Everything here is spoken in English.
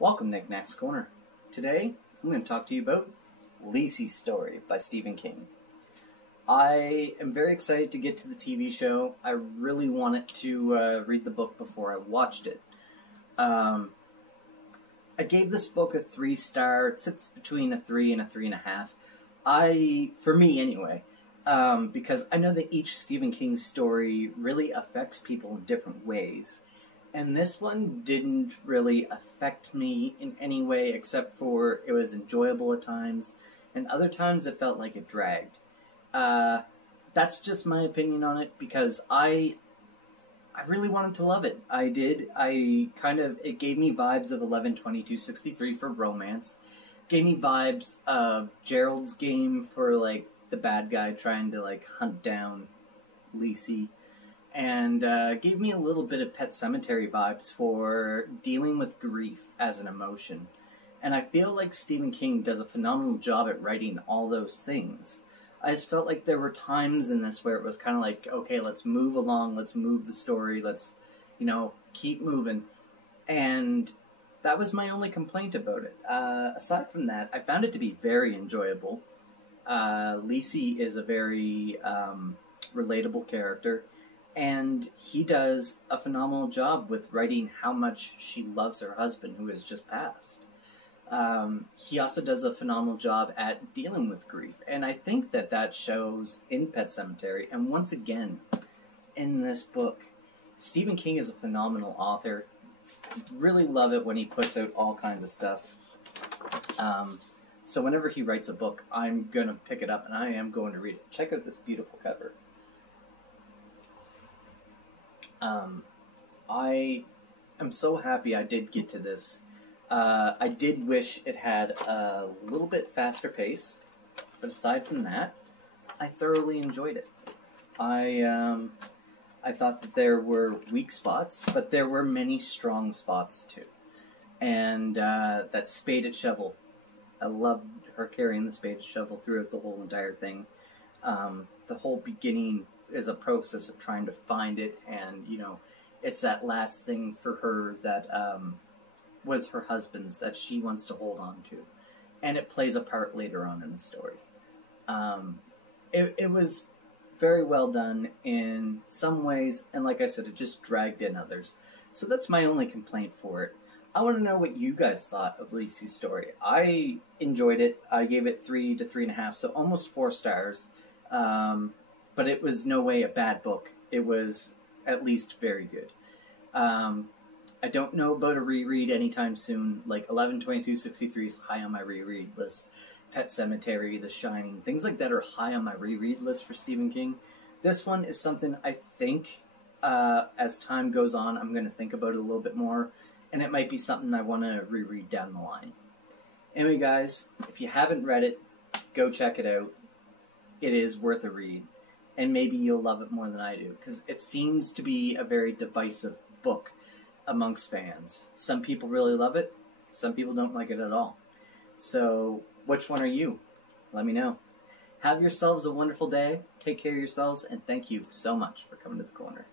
Welcome to Nick's Corner. Today, I'm going to talk to you about Liseys' story by Stephen King. I am very excited to get to the TV show. I really wanted to read the book before I watched it. I gave this book a 3-star. It sits between a 3 and a 3.5. For me anyway, because I know that each Stephen King story really affects people in different ways. And this one didn't really affect me in any way, except for it was enjoyable at times, and other times it felt like it dragged. That's just my opinion on it, because I really wanted to love it. I did. It gave me vibes of 11/22/63 for romance. Gave me vibes of Gerald's Game for, like, the bad guy trying to, like, hunt down Lisey. And gave me a little bit of Pet Sematary vibes for dealing with grief as an emotion. And I feel like Stephen King does a phenomenal job at writing all those things. I just felt like there were times in this where it was kind of like, okay, let's move along, let's move the story, let's, keep moving. And that was my only complaint about it. Aside from that, I found it to be very enjoyable. Lisey is a very relatable character. And he does a phenomenal job with writing how much she loves her husband, who has just passed. He also does a phenomenal job at dealing with grief. And I think that that shows in Pet Sematary. And once again, in this book, Stephen King is a phenomenal author. Really love it when he puts out all kinds of stuff. So whenever he writes a book, I'm going to pick it up and I am going to read it. Check out this beautiful cover. I am so happy I did get to this. I did wish it had a little bit faster pace, but aside from that, I thoroughly enjoyed it. I thought that there were weak spots, but there were many strong spots too. And that spade and shovel, I loved her carrying the spade and shovel throughout the whole entire thing. The whole beginning is a process of trying to find it, and it's that last thing for her that was her husband's that she wants to hold on to, and it plays a part later on in the story. It was very well done in some ways, and like I said, it just dragged in others. So that's my only complaint for it. I want to know what you guys thought of Liseys' story. I enjoyed it. I gave it 3 to 3.5, so almost 4 stars. But it was no way a bad book. It was at least very good. I don't know about a reread anytime soon. Like 11/22/63 is high on my reread list. Pet Sematary, The Shining, things like that are high on my reread list for Stephen King. This one is something I think as time goes on, I'm going to think about it a little bit more. And it might be something I want to reread down the line. Anyway, guys, if you haven't read it, go check it out. It is worth a read. And maybe you'll love it more than I do, because it seems to be a very divisive book amongst fans. Some people really love it, some people don't like it at all. So, which one are you? Let me know. Have yourselves a wonderful day, take care of yourselves, and thank you so much for coming to the corner.